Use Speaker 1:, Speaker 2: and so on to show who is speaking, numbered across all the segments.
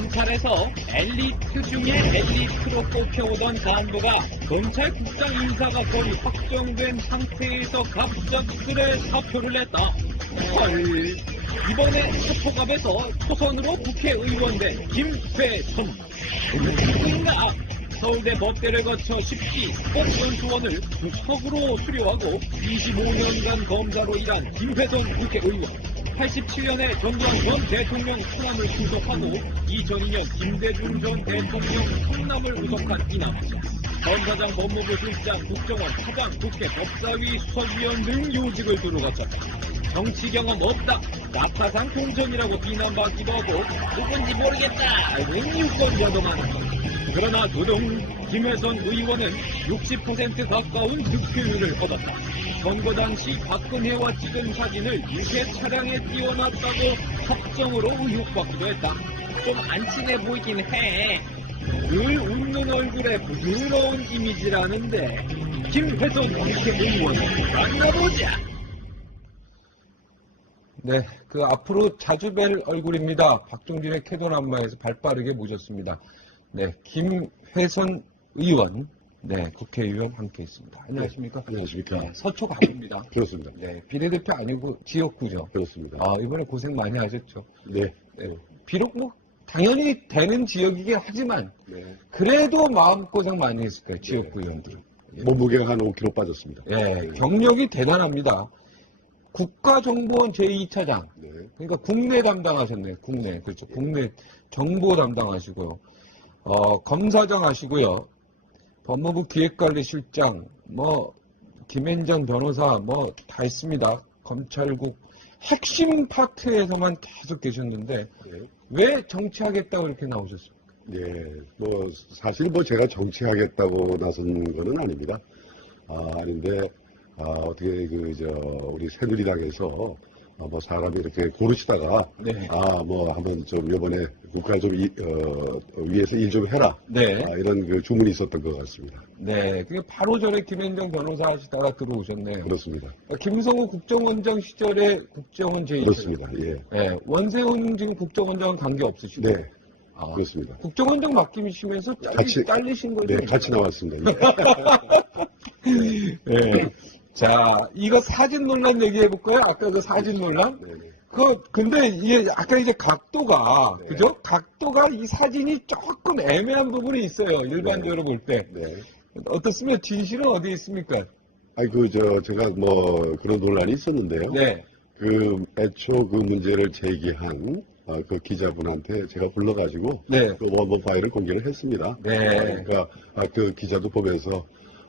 Speaker 1: 검찰에서 엘리트 중에 엘리트로 꼽혀오던 간부가 검찰국장 인사가 거의 확정된 상태에서 갑작스레 사표를 냈다. 헐. 이번에 사포갑에서 초선으로 국회의원 된 김회선. 누구인가? 서울대 법대를 거쳐 10기 법연수원을 국석으로 수료하고 25년간 검사로 일한 김회선 국회의원. 87년에 전두환 전 대통령 충남을 구속하고 2002년 김대중 전 대통령 성남을 구속한 이남. 검사장 법무부 실장 국정원 차장 국회 법사위 수석위원 등 요직을 두루 거쳤다. 정치 경험 없다. 낙하산 공천이라고 비난받기도 하고 누군지 모르겠다. 는 유권자도만 그러나 두둥 김혜선 의원은 60% 가까운 득표율을 얻었다. 선거 당시 박근혜와 찍은 사진을 유세 차량에 띄워놨다고 협정으로 의혹받기도 했다. 좀 안 친해 보이긴 해. 늘 웃는 얼굴에 부드러운 이미지라는데 김혜선 국회 의원 만나보자.
Speaker 2: 네, 그 앞으로 자주 뵐 얼굴입니다. 박종진의 캐도남마에서 발빠르게 모셨습니다. 네, 김회선 의원, 네, 국회의원 함께 있습니다. 안녕하십니까?
Speaker 3: 안녕하십니까.
Speaker 2: 네, 서초 가입니다.
Speaker 3: 그렇습니다.
Speaker 2: 네, 비례대표 아니고 지역구죠.
Speaker 3: 그렇습니다.
Speaker 2: 아, 이번에 고생 많이 하셨죠.
Speaker 3: 네.
Speaker 2: 네, 비록 뭐, 당연히 되는 지역이긴 하지만,
Speaker 3: 네.
Speaker 2: 그래도 마음고생 많이 했을 거예요, 지역구 의원들은.
Speaker 3: 몸무게가 한 5kg 빠졌습니다.
Speaker 2: 예, 경력이 대단합니다. 국가정보원 제2차장,
Speaker 3: 네.
Speaker 2: 그러니까 국내 담당하셨네요. 국내. 그렇죠. 국내 정보 담당하시고요. 어, 검사장 하시고요. 법무부 기획관리실장, 뭐, 김현정 변호사, 뭐, 다 있습니다. 검찰국 핵심 파트에서만 계속 계셨는데,
Speaker 3: 네.
Speaker 2: 왜 정치하겠다고 이렇게 나오셨습니까?
Speaker 3: 네. 뭐, 사실 뭐 제가 정치하겠다고 나선 거는 아닙니다. 아, 아닌데, 아, 어떻게 그, 저, 우리 새누리당에서 아, 뭐 사람이 이렇게 고르시다가
Speaker 2: 네.
Speaker 3: 아, 뭐 한번 좀 이번에 국가 좀 이, 어, 위에서 일 좀 해라.
Speaker 2: 네.
Speaker 3: 아, 이런 그 주문이 있었던 것 같습니다.
Speaker 2: 네. 그게 바로 전에 김현정 변호사 하시다가 들어오셨네요.
Speaker 3: 그렇습니다.
Speaker 2: 김성우 국정원장 시절에 국정원 제2차장.
Speaker 3: 그렇습니다. 예.
Speaker 2: 네. 원세훈 지금 국정원장은 관계 없으시고.
Speaker 3: 네.
Speaker 2: 아,
Speaker 3: 그렇습니다.
Speaker 2: 국정원장 맡기시면서 잘리,
Speaker 3: 같이-
Speaker 2: 잘리신 거죠?
Speaker 3: 네, 같이 나왔습니다. 예.
Speaker 2: 네. 자, 이거 사진 논란 얘기해 볼까요? 아까 그 사진 논란?
Speaker 3: 네, 네.
Speaker 2: 그, 근데 이게 아까 이제 각도가,
Speaker 3: 네.
Speaker 2: 그죠? 각도가 이 사진이 조금 애매한 부분이 있어요. 일반적으로 볼 때.
Speaker 3: 네.
Speaker 2: 어떻습니까? 진실은 어디에 있습니까?
Speaker 3: 아니 그 저 제가 뭐 그런 논란이 있었는데요.
Speaker 2: 네.
Speaker 3: 그 애초 그 문제를 제기한 아, 그 기자분한테 제가 불러가지고
Speaker 2: 네.
Speaker 3: 그 원본 파일을 공개를 했습니다.
Speaker 2: 네.
Speaker 3: 그러니까 아, 그 기자도 보면서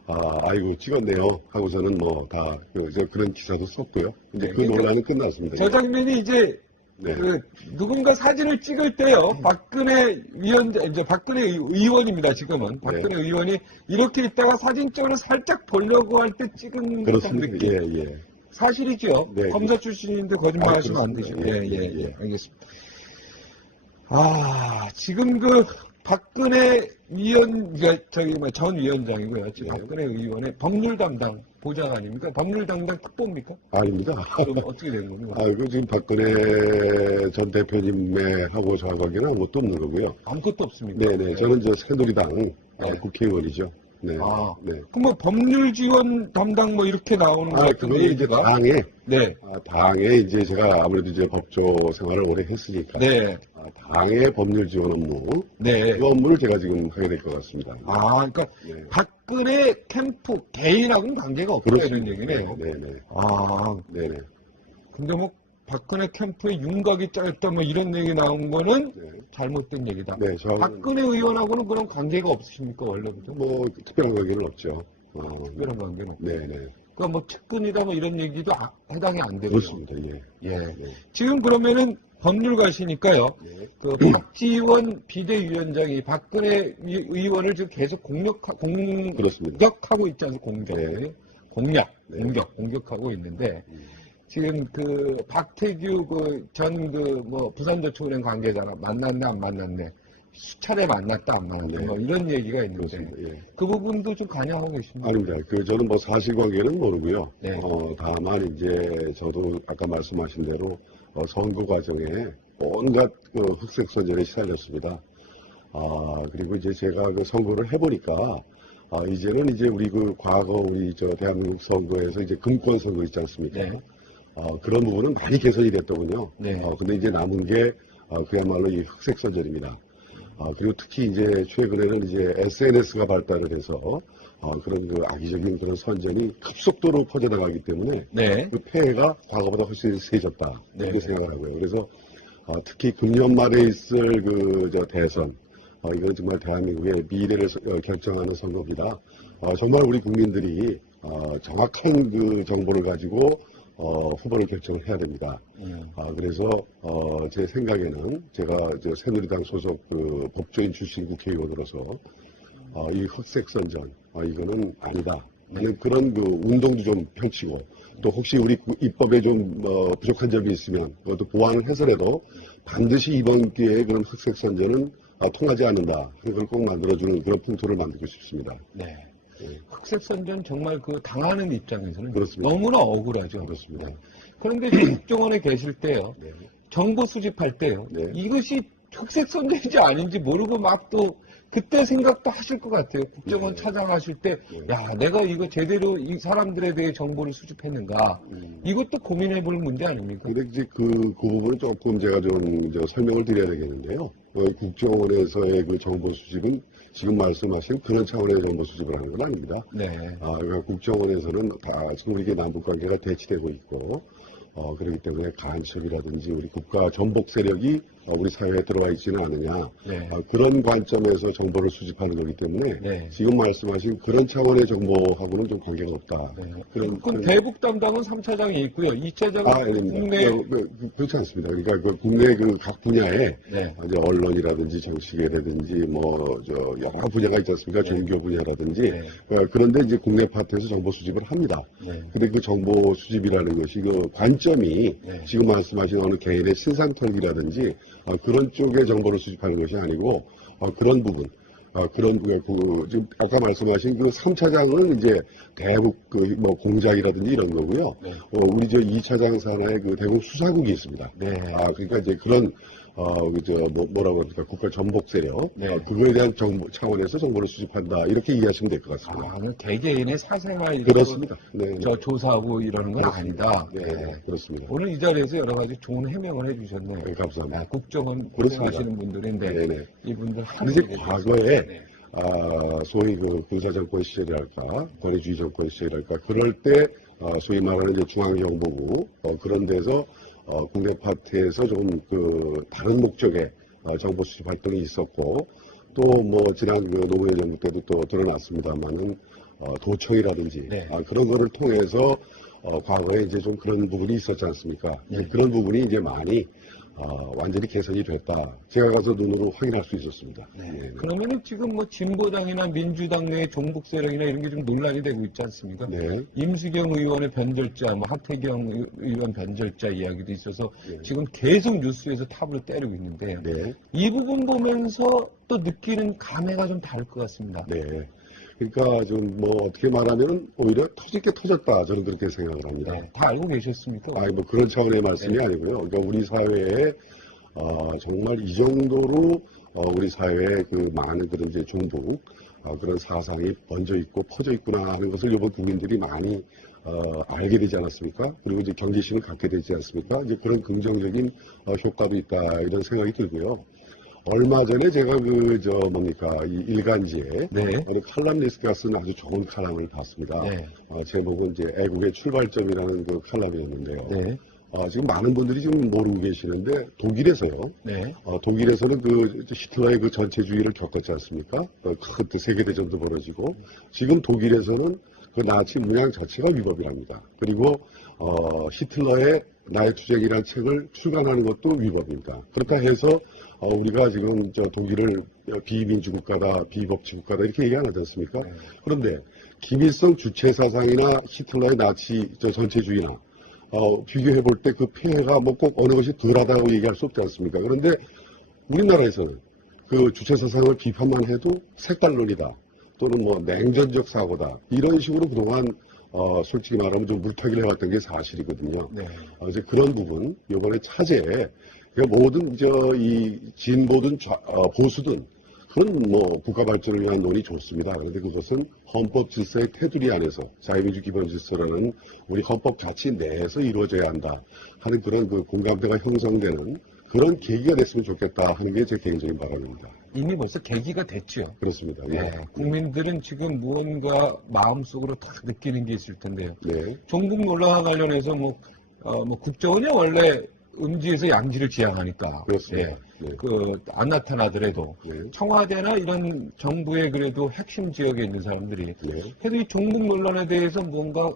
Speaker 3: 아 아이고 찍었네요 하고서는 뭐다그 그런 기사도 썼고요. 근데
Speaker 2: 네,
Speaker 3: 그 논란은 끝났습니다.
Speaker 2: 저 장면이 이제
Speaker 3: 네.
Speaker 2: 그 누군가 사진을 찍을 때요. 박근혜 위원장 이제 박근혜 의- 의원입니다. 지금은 박근혜
Speaker 3: 네.
Speaker 2: 의원이 이렇게 있다가 사진적으로 살짝 보려고 할 때 찍은 듯한
Speaker 3: 그렇습니다.
Speaker 2: 느낌.
Speaker 3: 예 예.
Speaker 2: 사실이죠.
Speaker 3: 네,
Speaker 2: 검사 출신인데 거짓말하시면
Speaker 3: 아,
Speaker 2: 안 되죠. 예,
Speaker 3: 예,
Speaker 2: 예, 예.
Speaker 3: 예.
Speaker 2: 알겠습니다. 아, 지금 그 박근혜 위원, 그러니까 저기 뭐 전 위원장이고요. 지금
Speaker 3: 네.
Speaker 2: 박근혜 의원의 법률 담당 보좌관 아닙니까? 법률 담당 특보입니까?
Speaker 3: 아닙니다.
Speaker 2: 그럼 어떻게 되는 겁니까?
Speaker 3: 아, 그 지금 박근혜 전 대표님의 하고 저하고는 아무것도 없는 거고요.
Speaker 2: 아무것도 없습니다.
Speaker 3: 네네. 저는 저 새누리당 아,
Speaker 2: 네.
Speaker 3: 국회의원이죠. 네.
Speaker 2: 아.
Speaker 3: 네.
Speaker 2: 그럼 뭐 법률 지원 담당 뭐 이렇게 나오는 거
Speaker 3: 아,
Speaker 2: 같은데
Speaker 3: 이제? 당에,
Speaker 2: 네.
Speaker 3: 아, 당에 이제 제가 아무래도 이제 법조 생활을 오래 했으니까.
Speaker 2: 네.
Speaker 3: 아, 당의 법률 지원 업무.
Speaker 2: 네.
Speaker 3: 이 업무를 제가 지금 하게 될 것 같습니다.
Speaker 2: 아, 그러니까
Speaker 3: 네.
Speaker 2: 박근혜 캠프 개인하고는 관계가 없다 이런 얘기네요.
Speaker 3: 네 네.
Speaker 2: 아,
Speaker 3: 네 네.
Speaker 2: 근데 뭐 박근혜 캠프에 윤곽이 짧다 뭐 이런 얘기 나온 거는
Speaker 3: 네.
Speaker 2: 잘못된 얘기다.
Speaker 3: 네, 저는
Speaker 2: 박근혜 의원하고는 그런 관계가 없으십니까 원래부터?
Speaker 3: 뭐 특별한 관계는 없죠. 어,
Speaker 2: 특별한 관계는.
Speaker 3: 네네.
Speaker 2: 그러니까 뭐 측근이다 뭐 이런 얘기도 아- 해당이 안 되고요.
Speaker 3: 그렇습니다. 예.
Speaker 2: 예.
Speaker 3: 네.
Speaker 2: 지금 그러면은 법률가시니까요.
Speaker 3: 네.
Speaker 2: 그 박지원 비대위원장이 박근혜 위- 의원을 지금 계속 공격
Speaker 3: 그렇습니다.
Speaker 2: 공격하고 있지 않습니까? 공격.
Speaker 3: 네.
Speaker 2: 공략,
Speaker 3: 네.
Speaker 2: 공격, 공격하고 있는데
Speaker 3: 음.
Speaker 2: 지금 그 박태규 그 전 그 뭐 부산저축은행 관계자가 만났네 안 만났네 수차례 만났다 안 만났다
Speaker 3: 네.
Speaker 2: 뭐 이런 얘기가 있는데.
Speaker 3: 예.
Speaker 2: 그 부분도 좀 관여하고 계십니까?
Speaker 3: 아닙니다. 그 저는 뭐 사실관계는 모르고요.
Speaker 2: 네.
Speaker 3: 어, 다만 이제 저도 아까 말씀하신 대로 어, 선거 과정에 온갖 그 흑색 선전에 시달렸습니다. 아 그리고 이제 제가 그 선거를 해보니까 아 이제는 이제 우리 그 과거 우리 저 대한민국 선거에서 이제 금권 선거 있지 않습니까?
Speaker 2: 네.
Speaker 3: 어, 그런 부분은 많이 개선이 됐더군요.
Speaker 2: 네.
Speaker 3: 어, 근데 이제 남은 게 어, 그야말로 이 흑색 선전입니다. 어, 그리고 특히 이제 최근에는 이제 SNS가 발달을 해서 어, 그런 그 악의적인 그런 선전이 급속도로 퍼져나가기 때문에
Speaker 2: 네.
Speaker 3: 그 폐해가 과거보다 훨씬 세졌다 이렇게
Speaker 2: 네.
Speaker 3: 생각을 하고요. 그래서 어, 특히 금년 말에 있을 그 저 대선 어, 이건 정말 대한민국의 미래를 서- 어, 결정하는 선거입니다. 어, 정말 우리 국민들이 어, 정확한 그 정보를 가지고 어, 후보를 결정을 해야 됩니다.
Speaker 2: 음.
Speaker 3: 아, 그래서, 어, 제 생각에는 제가 저 새누리당 소속 그 법조인 출신 국회의원으로서, 어, 이 흑색 선전, 아, 이거는 아니다. 하는 그런 그 운동도 좀 펼치고, 또 혹시 우리 그 입법에 좀, 어, 부족한 점이 있으면, 그것도 보완을 해서라도 반드시 이번 기회에 그런 흑색 선전은 아, 통하지 않는다. 그걸 꼭 만들어주는 그런 풍토를 만들고 싶습니다.
Speaker 2: 네.
Speaker 3: 네.
Speaker 2: 흑색 선전 정말 그 당하는 입장에서는
Speaker 3: 그렇습니다.
Speaker 2: 너무나 억울하죠.
Speaker 3: 그렇습니다.
Speaker 2: 그런데 지금 국정원에 계실 때요.
Speaker 3: 네.
Speaker 2: 정보 수집할 때요.
Speaker 3: 네.
Speaker 2: 이것이 흑색 선전인지 아닌지 모르고 막 또 그때 생각도 하실 것 같아요. 국정원
Speaker 3: 네.
Speaker 2: 찾아가실 때,
Speaker 3: 네.
Speaker 2: 야, 내가 이거 제대로 이 사람들에 대해 정보를 수집했는가.
Speaker 3: 음.
Speaker 2: 이것도 고민해 볼 문제 아닙니까?
Speaker 3: 근데 이제 그, 그 부분은 조금 제가 좀 설명을 드려야 되겠는데요. 어, 국정원에서의 그 정보 수집은 지금 말씀하신 그런 차원의 정보 수집을 하는 건 아닙니다.
Speaker 2: 네.
Speaker 3: 아, 그러니까 국정원에서는 다 지금 우리 남북 관계가 대치되고 있고, 어, 그렇기 때문에 간첩이라든지 우리 국가 전복 세력이 어, 우리 사회에 들어와 있지는 않느냐.
Speaker 2: 네.
Speaker 3: 아, 그런 관점에서 정보를 수집하는 거기 때문에
Speaker 2: 네.
Speaker 3: 지금 말씀하신 그런 차원의 정보하고는 좀 관계가 없다.
Speaker 2: 네.
Speaker 3: 그런,
Speaker 2: 그럼 대북 담당은 3차장이 있고요. 2차장은
Speaker 3: 아.
Speaker 2: 국내
Speaker 3: 그, 그, 그렇지 않습니다. 그러니까 그 국내 그 각 분야에
Speaker 2: 네.
Speaker 3: 이제 언론이라든지 정치계라든지 뭐 저 여러 분야가 있지 않습니까?
Speaker 2: 네.
Speaker 3: 종교 분야라든지
Speaker 2: 네.
Speaker 3: 어, 그런데 이제 국내 파트에서 정보 수집을 합니다.
Speaker 2: 네.
Speaker 3: 근데 그 정보 수집이라는 것이 그 관점이
Speaker 2: 네.
Speaker 3: 지금 말씀하신 어느 개인의 신상 털기라든지 어, 그런 쪽의 정보를 수집하는 것이 아니고 어, 그런 부분 어, 그런 그, 그, 지금 아까 말씀하신 그 3차장은 이제 대북 그 뭐 공작이라든지 이런 거고요.
Speaker 2: 네.
Speaker 3: 어, 우리 저 2차장 산하에 그 대북 수사국이 있습니다.
Speaker 2: 네.
Speaker 3: 아, 그러니까 이제 그런, 어, 그, 저, 뭐, 뭐라고 합니까? 국가 전복 세력.
Speaker 2: 네.
Speaker 3: 어, 그거에 대한 정보, 차원에서 정보를 수집한다. 이렇게 이해하시면 될 것 같습니다.
Speaker 2: 아, 그 개개인의 사생활
Speaker 3: 그렇습니다. 네. 네.
Speaker 2: 거저 조사하고 이러는 건 아니다.
Speaker 3: 네,
Speaker 2: 네.
Speaker 3: 그렇습니다.
Speaker 2: 오늘 이 자리에서 여러 가지 좋은 해명을 해주셨네요.
Speaker 3: 네, 감사합니다.
Speaker 2: 아, 국정원
Speaker 3: 그렇습니다.
Speaker 2: 하시는 분들인데
Speaker 3: 네 네.
Speaker 2: 이분들
Speaker 3: 근데 이제 과거에,
Speaker 2: 네.
Speaker 3: 아, 소위 그 군사정권 시절이랄까, 권위주의 정권 시절이랄까, 그럴 때, 어, 소위 말하는 이제 중앙정보부, 어, 그런 데서, 어, 국내 파트에서 좀 그, 다른 목적의 어, 정보 수집 활동이 있었고, 또 뭐, 지난 그 노무현 정부 때도 또 드러났습니다만은, 어, 도청이라든지,
Speaker 2: 네.
Speaker 3: 아, 그런 거를 통해서, 어, 과거에 이제 좀 그런 부분이 있었지 않습니까?
Speaker 2: 네.
Speaker 3: 그런 부분이 이제 많이, 어, 완전히 개선이 됐다. 제가 가서 눈으로 확인할 수 있었습니다.
Speaker 2: 네.
Speaker 3: 예, 네.
Speaker 2: 그러면은 지금 뭐 진보당이나 민주당 내 종북 세력이나 이런 게 좀 논란이 되고 있지 않습니까?
Speaker 3: 네.
Speaker 2: 임수경 의원의 변절자, 뭐 하태경 의- 의원 변절자 이야기도 있어서
Speaker 3: 네.
Speaker 2: 지금 계속 뉴스에서 탑을 때리고 있는데
Speaker 3: 네.
Speaker 2: 이 부분 보면서 또 느끼는 감회가 좀 다를 것 같습니다.
Speaker 3: 네. 그러니까 좀뭐 어떻게 말하면 오히려 터질 게 터졌다. 저는 그렇게 생각을 합니다.
Speaker 2: 네, 다 알고 계셨습니까?
Speaker 3: 아니 뭐 그런 차원의 말씀이
Speaker 2: 네.
Speaker 3: 아니고요. 그러니까 우리 사회에 어, 정말 이 정도로 어, 우리 사회에 그 많은 그런 이제 종북 어, 그런 사상이 번져 있고 퍼져 있구나 하는 것을 이번 국민들이 많이 어, 알게 되지 않았습니까? 그리고 이제 경계심을 갖게 되지 않습니까? 이제 그런 긍정적인 어, 효과도 있다 이런 생각이 들고요. 얼마 전에 제가 그 저 뭡니까 이 일간지에
Speaker 2: 네.
Speaker 3: 어느 칼럼니스트가 쓴 아주 좋은 칼럼을 봤습니다.
Speaker 2: 네.
Speaker 3: 어, 제목은 이제 애국의 출발점이라는 그 칼럼이었는데요.
Speaker 2: 네.
Speaker 3: 어, 지금 많은 분들이 지금 모르고 계시는데 독일에서요.
Speaker 2: 네.
Speaker 3: 어, 독일에서는 그 히틀러의 그 전체주의를 겪었지 않습니까? 어, 그것도 세계대전도 벌어지고 지금 독일에서는 그 나치 문양 자체가 위법이랍니다. 그리고 어, 히틀러의 나의 투쟁이라는 책을 출간하는 것도 위법입니다. 그렇다 해서 어, 우리가 지금 저 독일을 비민주 국가다, 비법치 국가다 이렇게 얘기 안 하지 않습니까?
Speaker 2: 네.
Speaker 3: 그런데 김일성 주체 사상이나 히틀러의 나치 저 전체주의나 어, 비교해 볼 때 그 폐해가 뭐 꼭 어느 것이 덜하다고 얘기할 수 없지 않습니까? 그런데 우리나라에서는 그 주체 사상을 비판만 해도 색깔론이다. 또는 뭐 냉전적 사고다. 이런 식으로 그동안 어, 솔직히 말하면 좀 물타기를 해왔던 게 사실이거든요.
Speaker 2: 네.
Speaker 3: 어, 이제 그런 부분, 요번에 차제에, 그러니까 모든, 저, 이, 진보든 좌- 어, 보수든, 그건 뭐, 국가 발전을 위한 논의 좋습니다. 그런데 그것은 헌법 질서의 테두리 안에서, 자유민주 기본 질서라는 우리 헌법 자체 내에서 이루어져야 한다. 하는 그런 그 공감대가 형성되는 그런 계기가 됐으면 좋겠다 하는 게 제 개인적인 바람입니다.
Speaker 2: 이미 벌써 계기가 됐죠.
Speaker 3: 그렇습니다. 예.
Speaker 2: 네, 국민들은 지금 무언가 마음속으로 딱 느끼는 게 있을 텐데요.
Speaker 3: 네.
Speaker 2: 종북 논란과 관련해서 뭐, 어, 뭐 국정원이 원래 음지에서 양지를 지향하니까.
Speaker 3: 그렇습니다.
Speaker 2: 예,
Speaker 3: 네.
Speaker 2: 그, 안 나타나더라도
Speaker 3: 네.
Speaker 2: 청와대나 이런 정부의 그래도 핵심 지역에 있는 사람들이
Speaker 3: 네.
Speaker 2: 그래도 이 종북 논란에 대해서 뭔가,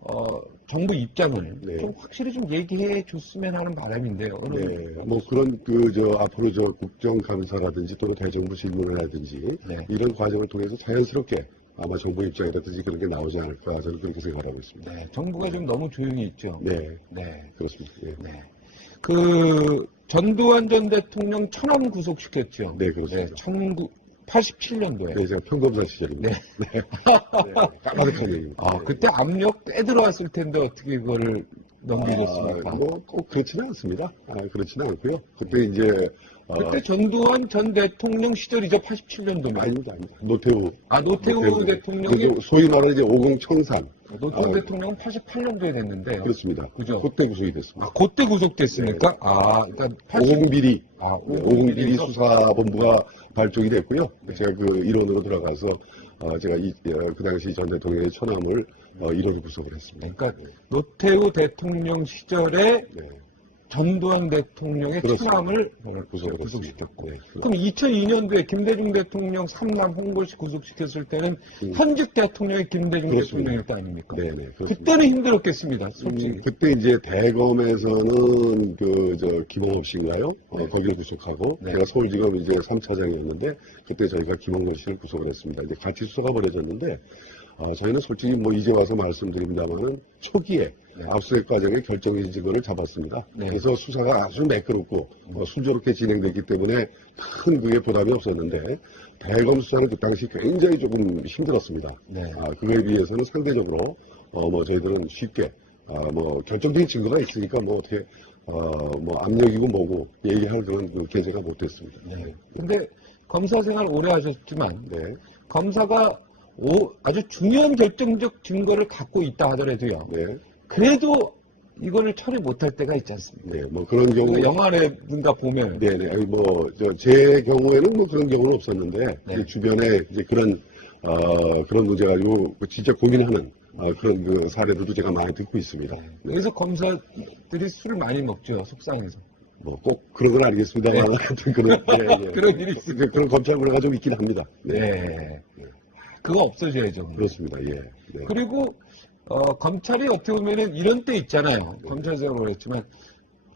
Speaker 2: 어, 정부 입장을
Speaker 3: 네.
Speaker 2: 좀 확실히 좀 얘기해 줬으면 하는 바람인데요.
Speaker 3: 네, 뭐 그런 그 저 앞으로 저 국정감사라든지 또는 대정부 질문이라든지
Speaker 2: 네.
Speaker 3: 이런 과정을 통해서 자연스럽게 아마 정부 입장이라든지 그런 게 나오지 않을까 저는 그렇게 생각하고 있습니다.
Speaker 2: 네, 정부가 좀 너무 조용히 있죠.
Speaker 3: 네,
Speaker 2: 네.
Speaker 3: 그렇습니다. 예.
Speaker 2: 네. 그 전두환 전 대통령 천안 구속시켰죠.
Speaker 3: 네, 그렇습니다.
Speaker 2: 1987년도에.
Speaker 3: 네, 제가 평검사 시절입니다. 네. 네. 까마득한 얘기입니다.
Speaker 2: 아, 그때 압력 때 들어왔을 텐데 어떻게 그거를 넘기셨습니까?
Speaker 3: 아, 뭐 꼭 그렇지는 않습니다. 아, 그렇지는 않고요. 그때 이제 어,
Speaker 2: 그때 전두환 전 대통령 시절이죠, 87년도면.
Speaker 3: 아닙니다, 아닙니다. 노태우
Speaker 2: 아, 노태우
Speaker 3: 노태우
Speaker 2: 대통령이,
Speaker 3: 그 소위 말하는 이제 오공청산
Speaker 2: 노태우
Speaker 3: 아,
Speaker 2: 대통령은 88년도에 됐는데.
Speaker 3: 그렇습니다.
Speaker 2: 그죠.
Speaker 3: 그때 구속이 됐습니다.
Speaker 2: 아, 그때 구속됐습니까? 아, 그러니까 80,
Speaker 3: 오공비리
Speaker 2: 아,
Speaker 3: 네, 오공비리
Speaker 2: 오공비리에서-
Speaker 3: 수사본부가 발족이 됐고요.
Speaker 2: 네.
Speaker 3: 제가 그 일원으로 들어가서 어, 제가 이, 어, 그 당시 전 대통령의 처남을 어, 일원으로 구속을 했습니다.
Speaker 2: 그러니까 노태우 대통령 시절에
Speaker 3: 네,
Speaker 2: 전두환 대통령의
Speaker 3: 구속을
Speaker 2: 구속시켰고.
Speaker 3: 네,
Speaker 2: 그럼 2002년도에 김대중 대통령 삼남 홍보시 구속시켰을 때는
Speaker 3: 음.
Speaker 2: 현직 대통령이 김대중
Speaker 3: 그렇습니다.
Speaker 2: 대통령일 거 아닙니까?
Speaker 3: 네, 네.
Speaker 2: 그때는 힘들었겠습니다, 솔직히.
Speaker 3: 음, 그때 이제 대검에서는 그 저 김홍업 씨인가요? 어,
Speaker 2: 네.
Speaker 3: 거기를 구속하고
Speaker 2: 네.
Speaker 3: 제가 서울지검 이제 3차장이었는데 그때 저희가 김홍건 씨를 구속을 했습니다. 이제 같이 수사가 벌어졌는데 어, 저희는 솔직히 뭐 이제 와서 말씀드립니다만은 초기에
Speaker 2: 네.
Speaker 3: 압수수색 과정에 결정적인 증거를 잡았습니다.
Speaker 2: 네.
Speaker 3: 그래서 수사가 아주 매끄럽고 어, 순조롭게 진행됐기 때문에 큰 그게 부담이 없었는데 대검 수사는 그 당시 굉장히 조금 힘들었습니다.
Speaker 2: 네.
Speaker 3: 아, 그거에 비해서는 상대적으로 어, 뭐 저희들은 쉽게 아, 뭐 결정적인 증거가 있으니까 뭐 어떻게 어, 뭐 압력이고 뭐고 얘기할 그런 그 계제가 못 됐습니다.
Speaker 2: 네. 근데 검사 생활 오래 하셨지만
Speaker 3: 네,
Speaker 2: 검사가 오- 아주 중요한 결정적 증거를 갖고 있다 하더라도요.
Speaker 3: 네,
Speaker 2: 그래도 이거를 처리 못할 때가 있지 않습니까?
Speaker 3: 네, 뭐 그런 경우,
Speaker 2: 그 영화라든가 보면
Speaker 3: 네, 네, 아니 뭐저제 경우에는 뭐 그런 경우는 없었는데
Speaker 2: 네.
Speaker 3: 주변에 이제 그런 어, 그런 문제 가지고 진짜 고민하는 어, 그런 그 사례들도 제가 많이 듣고 있습니다. 네.
Speaker 2: 그래서 검사들이 술을 많이 먹죠, 속상해서.
Speaker 3: 뭐 꼭 그런 건 알겠습니다만 하여튼 그런 예, 예.
Speaker 2: 그런 일이 있
Speaker 3: 그- 그런 검찰 문화가 좀 있긴 합니다. 네,
Speaker 2: 네. 그거 없어져야죠.
Speaker 3: 그렇습니다. 예. 네.
Speaker 2: 그리고 어, 검찰이 어떻게 보면은 이런 때 있잖아요. 검찰 생활을 했지만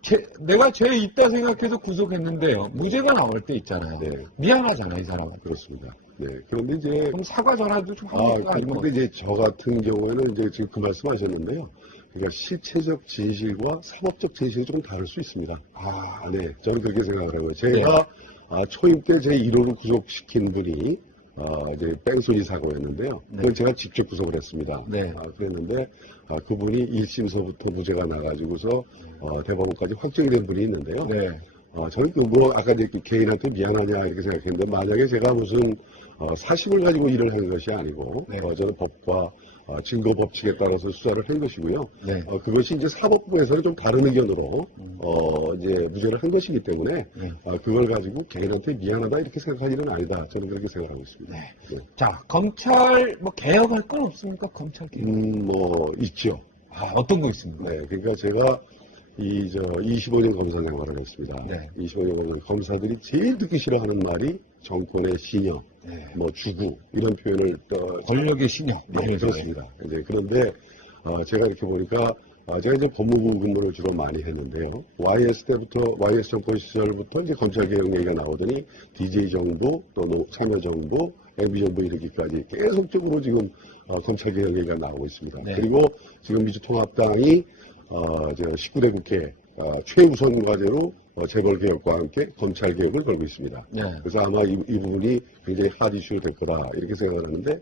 Speaker 2: 죄- 내가 죄 있다 생각해서 구속했는데요. 무죄가 나올 때 있잖아요.
Speaker 3: 네.
Speaker 2: 미안하잖아요, 이 사람은.
Speaker 3: 그렇습니다. 네. 그런데 이제
Speaker 2: 그럼 사과 전화도 좀 아,
Speaker 3: 근데 이제 저 같은 경우에는 이제 지금 그 말씀하셨는데요. 그러니까 실체적 진실과 사법적 진실이 조금 다를 수 있습니다.
Speaker 2: 아,
Speaker 3: 네, 저는 그렇게 생각을 하고요. 제가 아, 초임 때 제 1호를 구속시킨 분이 아, 이제 뺑소니 사고였는데요.
Speaker 2: 네.
Speaker 3: 그건 제가 직접 구속을 했습니다.
Speaker 2: 네.
Speaker 3: 아, 그랬는데 아, 그분이 1심서부터 무죄가 나가지고서 어, 대법원까지 확정된 분이 있는데요.
Speaker 2: 네.
Speaker 3: 어, 저는 그 뭐 아까 이제 그 개인한테 미안하냐 이렇게 생각했는데 만약에 제가 무슨 어, 사심을 가지고 일을 한 것이 아니고
Speaker 2: 네.
Speaker 3: 어, 저는 법과 어, 증거 법칙에 따라서 수사를 한 것이고요.
Speaker 2: 네.
Speaker 3: 어, 그것이 이제 사법부에서는 좀 다른 의견으로
Speaker 2: 음.
Speaker 3: 어, 이제 무죄를 한 것이기 때문에
Speaker 2: 네.
Speaker 3: 어, 그걸 가지고 개인한테 미안하다 이렇게 생각할 일은 아니다. 저는 그렇게 생각하고 있습니다.
Speaker 2: 네.
Speaker 3: 네.
Speaker 2: 자, 검찰 뭐 개혁할 건 없습니까? 검찰 개혁.
Speaker 3: 음, 뭐 있죠.
Speaker 2: 아, 어떤 거 있습니까?
Speaker 3: 네, 그러니까 제가 이 저 25년 검사 생활을 했습니다.
Speaker 2: 네.
Speaker 3: 25년 검사 검사들이 제일 듣기 싫어하는 말이 정권의 신여,
Speaker 2: 네.
Speaker 3: 뭐 주구 이런 표현을 또
Speaker 2: 권력의 신여.
Speaker 3: 네, 그렇습니다. 이제 그런데 어, 제가 이렇게 보니까 아, 제가 이제 법무부 근무를 주로 많이 했는데요. YS 때부터 YS 정권 시절부터 이제 검찰 개혁 얘기가 나오더니 DJ 정부 또뭐 참여 정부, MB 정부 이르기까지 계속적으로 지금 어, 검찰 개혁 얘기가 나오고 있습니다.
Speaker 2: 네.
Speaker 3: 그리고 지금 민주통합당이 어, 저 19대 국회 아, 최우선 과제로 어, 재벌 개혁과 함께 검찰 개혁을 걸고 있습니다.
Speaker 2: 네.
Speaker 3: 그래서 아마 이, 이 부분이 굉장히 핫 이슈가 될 거다 이렇게 생각을 하는데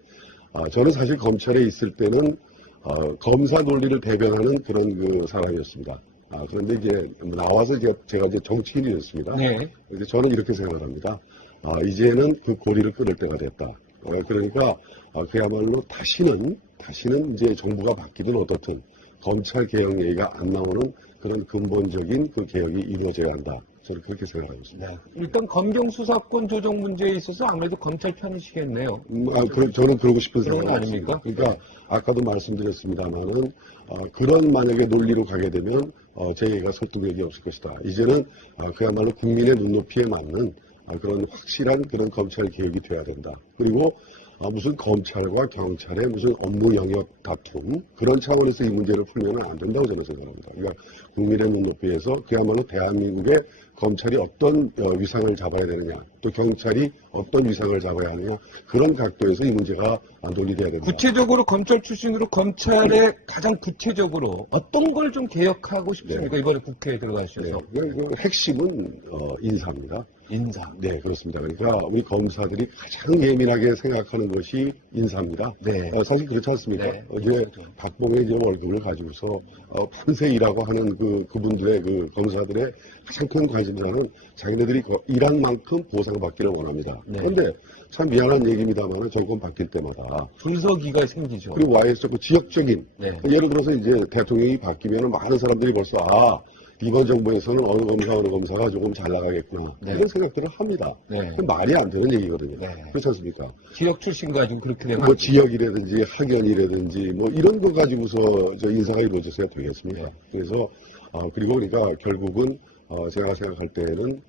Speaker 3: 아, 저는 사실 검찰에 있을 때는 어, 검사 논리를 대변하는 그런 그 사람이었습니다. 아, 그런데 이제 나와서 제가, 제가 이제 정치인이 됐습니다.
Speaker 2: 네.
Speaker 3: 그래서 저는 이렇게 생각을 합니다. 아, 이제는 그 고리를 끊을 때가 됐다. 어, 그러니까 아, 그야말로 다시는 다시는 이제 정부가 바뀌든 어떻든 검찰 개혁 얘기가 안 나오는 그런 근본적인 그 개혁이 이루어져야 한다. 저는 그렇게 생각하고 있습니다.
Speaker 2: 네. 일단 검경 수사권 조정 문제에 있어서 아무래도 검찰 편이시겠네요.
Speaker 3: 음, 아, 그, 저는 그러고 싶은 생각이
Speaker 2: 아닙니까?
Speaker 3: 그러니까 아까도 말씀드렸습니다만은 어, 그런 만약에 논리로 가게 되면 어, 제 얘기가 설득력이 없을 것이다. 이제는 아, 그야말로 국민의 눈높이에 맞는 아, 그런 확실한 그런 검찰 개혁이 돼야 된다. 그리고 아, 무슨 검찰과 경찰의 무슨 업무 영역 다툼 그런 차원에서 이 문제를 풀면 안 된다고 저는 생각합니다. 그러니까 국민의 눈높이에서 그야말로 대한민국의 검찰이 어떤 어, 위상을 잡아야 되느냐, 또 경찰이 어떤 위상을 잡아야 하느냐 그런 각도에서 이 문제가 아, 논의돼야 된다.
Speaker 2: 구체적으로 검찰 출신으로 검찰에 가장 구체적으로 어떤 걸 좀 개혁하고 싶습니까? 이번에 국회에
Speaker 3: 네,
Speaker 2: 들어가셔서
Speaker 3: 그, 그 핵심은 어, 인사입니다.
Speaker 2: 인사.
Speaker 3: 네, 그렇습니다. 그러니까 우리 검사들이 가장 예민하게 생각하는 것이 인사입니다.
Speaker 2: 네.
Speaker 3: 어, 사실 그렇지 않습니까?
Speaker 2: 네.
Speaker 3: 어제 박봉의 이제 월급을 가지고서 어, 판세 일하고 하는 그 그분들의 그 검사들의 가장 큰 관심사는 자기네들이 거- 일한 만큼 보상받기를 원합니다.
Speaker 2: 네.
Speaker 3: 그런데 참 미안한 얘기입니다만 정권 바뀔 때마다
Speaker 2: 분석기가 생기죠.
Speaker 3: 그리고 와이에서 그 지역적인
Speaker 2: 네.
Speaker 3: 예를 들어서 이제 대통령이 바뀌면 많은 사람들이 벌써 아 이번 정부에서는 어느 검사 어느 검사가 조금 잘 나가겠구나
Speaker 2: 네.
Speaker 3: 이런 생각들을 합니다.
Speaker 2: 네.
Speaker 3: 그 말이 안 되는 얘기거든요.
Speaker 2: 네.
Speaker 3: 그렇지 않습니까?
Speaker 2: 지역 출신 가지고 그렇게 되면
Speaker 3: 뭐. 지역이라든지 학연이라든지 뭐 이런 거 가지고서 저 인사가 이루어져서야 되겠습니까?
Speaker 2: 네.
Speaker 3: 그래서 어, 그리고 그러니까 결국은 어, 제가 생각할 때는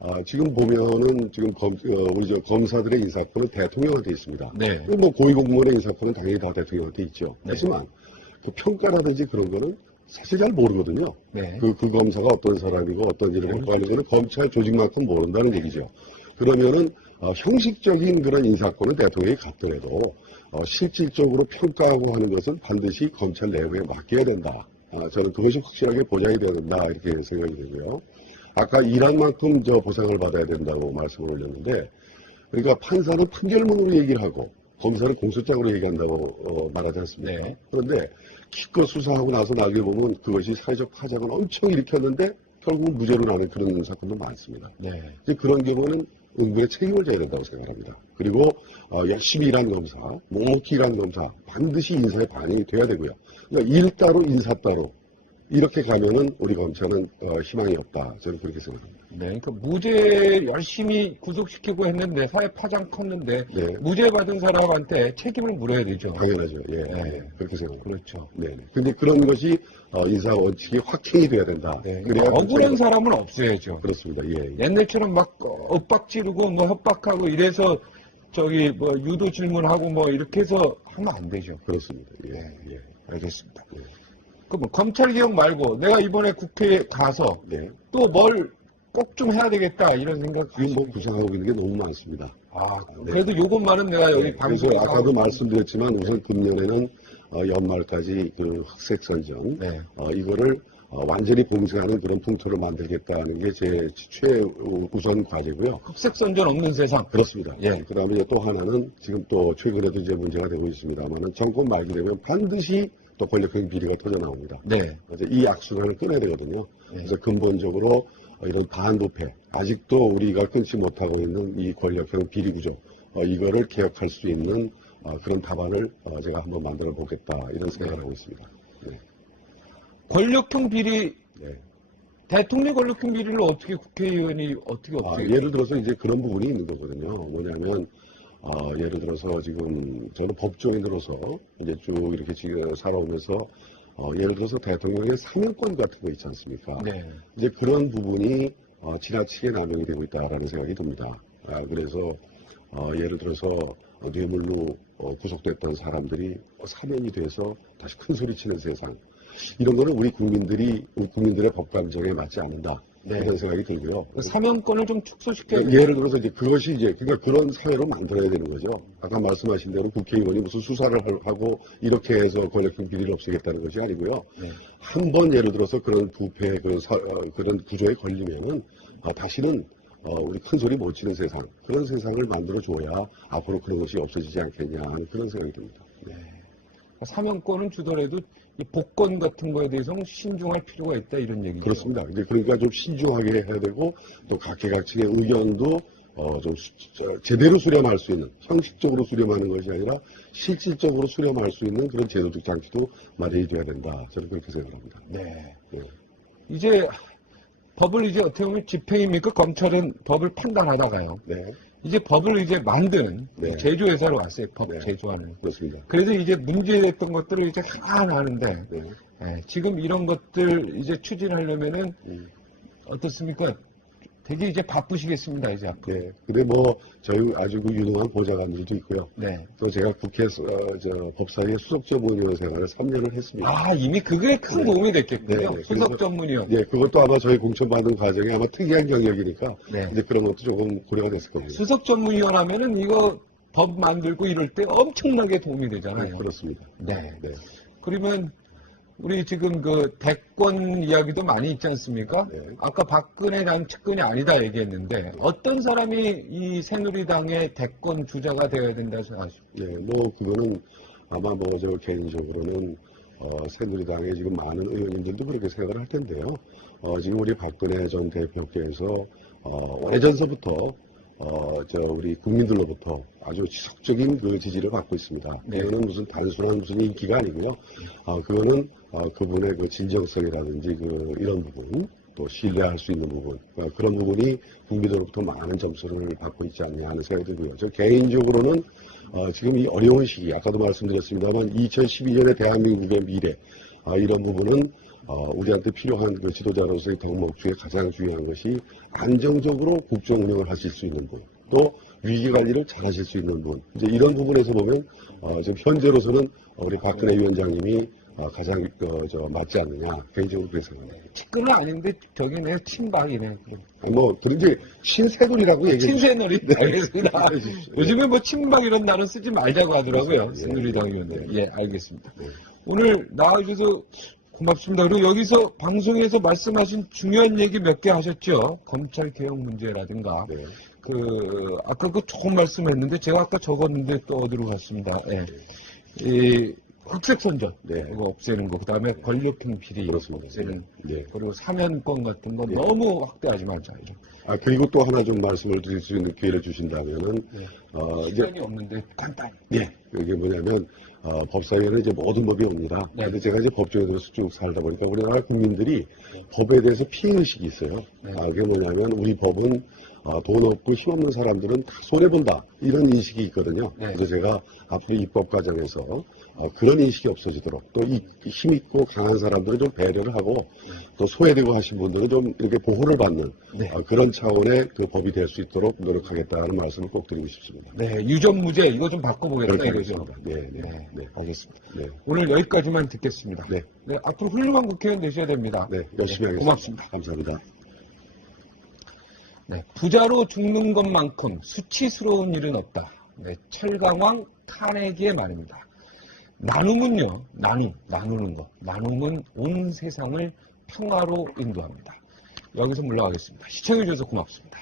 Speaker 3: 아, 지금 보면은 지금 검, 어, 우리 저 검사들의 인사권은 대통령한테 있습니다.
Speaker 2: 네.
Speaker 3: 뭐 고위공무원의 인사권은 당연히 다 대통령한테 있죠.
Speaker 2: 네.
Speaker 3: 하지만 그 평가라든지 그런 거는 사실 잘 모르거든요.
Speaker 2: 네.
Speaker 3: 그, 그 검사가 어떤 사람이고 어떤 일을 평가하는 거는 검찰 조직만큼 모른다는 얘기죠. 그러면은 어, 형식적인 그런 인사권은 대통령이 갖더라도 어, 실질적으로 평가하고 하는 것은 반드시 검찰 내부에 맡겨야 된다. 아, 저는 그것이 확실하게 보장이 돼야 된다 이렇게 생각이 되고요. 아까 일한 만큼 저 보상을 받아야 된다고 말씀을 올렸는데 그러니까 판사는 판결문으로 얘기를 하고 검사는 공소장으로 얘기한다고 어, 말하지 않습니까?
Speaker 2: 네.
Speaker 3: 그런데 기껏 수사하고 나서 나중에 보면 그것이 사회적 파장을 엄청 일으켰는데 결국 무죄로 나는 그런 사건도 많습니다.
Speaker 2: 네.
Speaker 3: 이제 그런 경우는 응분의 책임을 져야 된다고 생각합니다. 그리고 어, 열심히 일한 검사, 묵묵히 일한 검사 반드시 인사에 반영이 돼야 되고요. 그러니까 일 따로 인사 따로 이렇게 가면은 우리 검찰은 어, 희망이 없다. 저는 그렇게 생각합니다.
Speaker 2: 네. 그러니까 무죄 열심히 구속시키고 했는데 사회 파장 컸는데
Speaker 3: 네.
Speaker 2: 무죄 받은 사람한테 책임을 물어야 되죠.
Speaker 3: 당연하죠. 예,
Speaker 2: 네.
Speaker 3: 예, 그렇게 생각합니다.
Speaker 2: 그렇죠.
Speaker 3: 네. 네. 근데 그런 것이 어, 인사 원칙이 확행이 돼야 된다.
Speaker 2: 네.
Speaker 3: 그래야
Speaker 2: 억울한
Speaker 3: 검찰이-
Speaker 2: 사람은 없어야죠.
Speaker 3: 그렇습니다. 예. 예.
Speaker 2: 옛날처럼 막 엇박 지르고 뭐 협박하고 이래서 저기 뭐 유도 질문하고 뭐 이렇게 해서 하면 안 되죠.
Speaker 3: 그렇습니다. 예, 예.
Speaker 2: 알겠습니다.
Speaker 3: 네.
Speaker 2: 그럼 검찰 개혁 말고 내가 이번에 국회에 가서
Speaker 3: 네.
Speaker 2: 또뭘 꼭 좀 해야 되겠다 이런 생각
Speaker 3: 지금 뭐 구상하고 있는 게 너무 많습니다.
Speaker 2: 아 그래도 요것만은 내가 여기
Speaker 3: 네, 그래서
Speaker 2: 방송 에
Speaker 3: 아까도 말씀드렸지만 우선 금년에는 어, 연말까지 그 흑색 선정
Speaker 2: 네.
Speaker 3: 어, 이거를 어, 완전히 봉쇄하는 그런 풍토를 만들겠다는 게 제 최우선 과제고요.
Speaker 2: 흑색 선전 없는 세상.
Speaker 3: 그렇습니다.
Speaker 2: 예.
Speaker 3: 그 다음에 이제 또 하나는 지금 또 최근에도 이제 문제가 되고 있습니다만은 정권 말기 되면 반드시 또 권력형 비리가 터져 나옵니다.
Speaker 2: 네.
Speaker 3: 그래서 이 악순환을 끊어야 되거든요.
Speaker 2: 네.
Speaker 3: 그래서 근본적으로 어, 이런 반부패, 아직도 우리가 끊지 못하고 있는 이 권력형 비리 구조, 어, 이거를 개혁할 수 있는 어, 그런 답안을 어, 제가 한번 만들어 보겠다 이런 생각을 하고 있습니다. 네.
Speaker 2: 권력형 비리
Speaker 3: 네.
Speaker 2: 대통령 권력형 비리를 어떻게 국회의원이 어떻게
Speaker 3: 아,
Speaker 2: 어떻게
Speaker 3: 예를 들어서 이제 그런 부분이 있는 거거든요. 뭐냐면 아, 예를 들어서 지금 저는 법조인으로서 이제 쭉 이렇게 지금 살아오면서 어, 예를 들어서 대통령의 사명권 같은 거 있지 않습니까?
Speaker 2: 네.
Speaker 3: 이제 그런 부분이 어, 지나치게 남용이 되고 있다라는 생각이 듭니다. 아, 그래서 어, 예를 들어서 어, 뇌물로 어, 구속됐던 사람들이 어, 사면이 돼서 다시 큰 소리 치는 세상. 이런 거는 우리 국민들이 우리 국민들의 법 감정에 맞지 않는다.
Speaker 2: 네.
Speaker 3: 그런 생각이 들고요.
Speaker 2: 사명권을 좀 축소시켜야
Speaker 3: 예, 예를 들어서 이제 그것이 이제 그러니까 그런 사회로 만들어야 되는 거죠. 아까 말씀하신 대로 국회의원이 무슨 수사를 할- 하고 이렇게 해서 권력형 비리를 없애겠다는 것이 아니고요.
Speaker 2: 네.
Speaker 3: 한번 예를 들어서 그런 부패 그런, 사- 어, 그런 구조에 걸리면은 어, 다시는 어, 우리 큰 소리 못 치는 세상 그런 세상을 만들어 줘야 앞으로 그런 것이 없어지지 않겠냐 하는 그런 생각이 듭니다. 네.
Speaker 2: 사명권은 주더라도 이 복권 같은 거에 대해서는 신중할 필요가 있다 이런 얘기죠.
Speaker 3: 그렇습니다. 이제 그러니까 좀 신중하게 해야 되고 또 각계각층의 의견도 어, 좀 수- 제대로 수렴할 수 있는 형식적으로 수렴하는 것이 아니라 실질적으로 수렴할 수 있는 그런 제도적 장치도 마련해 줘야 된다. 저는 그렇게 생각합니다.
Speaker 2: 네.
Speaker 3: 네.
Speaker 2: 이제 법을 이제 어떻게 보면 집행입니까? 검찰은 법을 판단하다가요.
Speaker 3: 네,
Speaker 2: 이제 법을 이제 만드는
Speaker 3: 네.
Speaker 2: 제조회사로 왔어요. 법
Speaker 3: 네.
Speaker 2: 제조하는.
Speaker 3: 그렇습니다.
Speaker 2: 그래서 이제 문제됐던 것들을 이제 하나 하는데
Speaker 3: 네.
Speaker 2: 예, 지금 이런 것들 이제 추진하려면은
Speaker 3: 음.
Speaker 2: 어떻습니까? 되게 이제 바쁘시겠습니다 이제 앞으로.
Speaker 3: 네. 근데 뭐 저희 아주 그 유능한 보좌관들도 있고요.
Speaker 2: 네.
Speaker 3: 또 제가 국회 어, 저 법사위의 수석 전문위원 생활을 3년을 했습니다.
Speaker 2: 아 이미 그게 큰
Speaker 3: 네.
Speaker 2: 도움이 됐겠군요.
Speaker 3: 네, 네.
Speaker 2: 수석 전문위원.
Speaker 3: 예, 그것도 아마 저희 공천받은 과정에 아마 특이한 경력이니까
Speaker 2: 네.
Speaker 3: 이제 그런 것도 조금 고려가 됐을 겁니다.
Speaker 2: 수석 전문위원 하면은 이거 법 만들고 이럴 때 엄청나게 도움이
Speaker 3: 네,
Speaker 2: 되잖아요.
Speaker 3: 그렇습니다.
Speaker 2: 네.
Speaker 3: 네.
Speaker 2: 그러면 우리 지금 그 대권 이야기도 많이 있지 않습니까?
Speaker 3: 네.
Speaker 2: 아까 박근혜 당 측근이 아니다 얘기했는데 어떤 사람이 이 새누리당의 대권 주자가 되어야 된다고 생각하십니까?
Speaker 3: 네, 뭐 그거는 아마 뭐 저 개인적으로는 어, 새누리당의 지금 많은 의원님들도 그렇게 생각을 할 텐데요. 어, 지금 우리 박근혜 전 대표께서 어, 오래전서부터 어, 저 우리 국민들로부터 아주 지속적인 그 지지를 받고 있습니다.
Speaker 2: 네.
Speaker 3: 이거는 무슨 단순한 무슨 인기가 아니고요. 어, 그거는 어, 그분의 그 진정성이라든지 그 이런 부분 또 신뢰할 수 있는 부분 어, 그런 부분이 국민들로부터 많은 점수를 받고 있지 않냐 하는 생각이 들고요. 저 개인적으로는 어, 지금 이 어려운 시기 아까도 말씀드렸습니다만 2012년의 대한민국의 미래 아, 이런 부분은 어, 우리한테 필요한 그 지도자로서의 덕목 중에 가장 중요한 것이 안정적으로 국정 운영을 하실 수 있는 분, 또 위기 관리를 잘 하실 수 있는 분. 이제 이런 부분에서 보면 어, 지금 현재로서는 우리 박근혜 위원장님이 어, 가장 어, 저 맞지 않느냐 개인적으로 생각합니다.
Speaker 2: 측근은 아닌데 저기네 친박이네.
Speaker 3: 아니, 뭐 그런데 신세돌이라고.
Speaker 2: 친새놀이 알겠습니다.
Speaker 3: 네, 해주십시오.
Speaker 2: 요즘에 뭐 친박 이런 단어 쓰지 말자고 하더라고요.
Speaker 3: 네.
Speaker 2: 새누리당 의원들. 예, 알겠습니다.
Speaker 3: 네.
Speaker 2: 오늘 나와주셔서 고맙습니다. 그리고 여기서 방송에서 말씀하신 중요한 얘기 몇 개 하셨죠. 검찰 개혁 문제라든가.
Speaker 3: 네.
Speaker 2: 그 아까 그 좋은 말씀했는데 제가 아까 적었는데 또 어디로 갔습니다. 예. 이 흑색 선전
Speaker 3: 네.
Speaker 2: 이거 없애는 거, 그다음에 권력형 비리
Speaker 3: 그렇습니다.
Speaker 2: 없애는
Speaker 3: 네.
Speaker 2: 그리고 사면권 같은 거
Speaker 3: 네.
Speaker 2: 너무 확대하지 말자. 이런.
Speaker 3: 아 그리고 또 하나 좀 말씀을 드릴 수 있는 기회를 주신다면은
Speaker 2: 네.
Speaker 3: 어, 이제
Speaker 2: 시간이 없는데 간단히.
Speaker 3: 예, 이게 뭐냐면, 어, 법사위에는 이제 모든 법이 옵니다.
Speaker 2: 네.
Speaker 3: 근데 제가 이제 법조에 들어서 쭉 살다 보니까 우리나라 국민들이 법에 대해서 피해의식이 있어요.
Speaker 2: 네.
Speaker 3: 아, 그게 뭐냐면, 우리 법은 어, 돈 없고 힘없는 사람들은 다 손해본다. 이런 인식이 있거든요.
Speaker 2: 네.
Speaker 3: 그래서 제가 앞으로 입법 과정에서 어, 그런 인식이 없어지도록 또이 힘있고 강한 사람들은 좀 배려를 하고 또 소외되고 하신 분들은 좀 이렇게 보호를 받는
Speaker 2: 네.
Speaker 3: 어, 그런 차원의 그 법이 될 수 있도록 노력하겠다는 말씀을 꼭 드리고 싶습니다.
Speaker 2: 네, 유전무죄 이거 좀 바꿔보겠다 이거죠.
Speaker 3: 네, 네,
Speaker 2: 네,
Speaker 3: 네.
Speaker 2: 알겠습니다.
Speaker 3: 네.
Speaker 2: 오늘 여기까지만 듣겠습니다.
Speaker 3: 네.
Speaker 2: 네, 앞으로 훌륭한 국회의원 되셔야 됩니다.
Speaker 3: 네, 열심히 하겠습니다.
Speaker 2: 고맙습니다.
Speaker 3: 감사합니다.
Speaker 2: 네, 부자로 죽는 것만큼 수치스러운 일은 없다. 네, 철강왕 카네기의 말입니다. 나눔은요, 나눔, 나누는 것. 나눔은 온 세상을 평화로 인도합니다. 여기서 물러가겠습니다. 시청해주셔서 고맙습니다.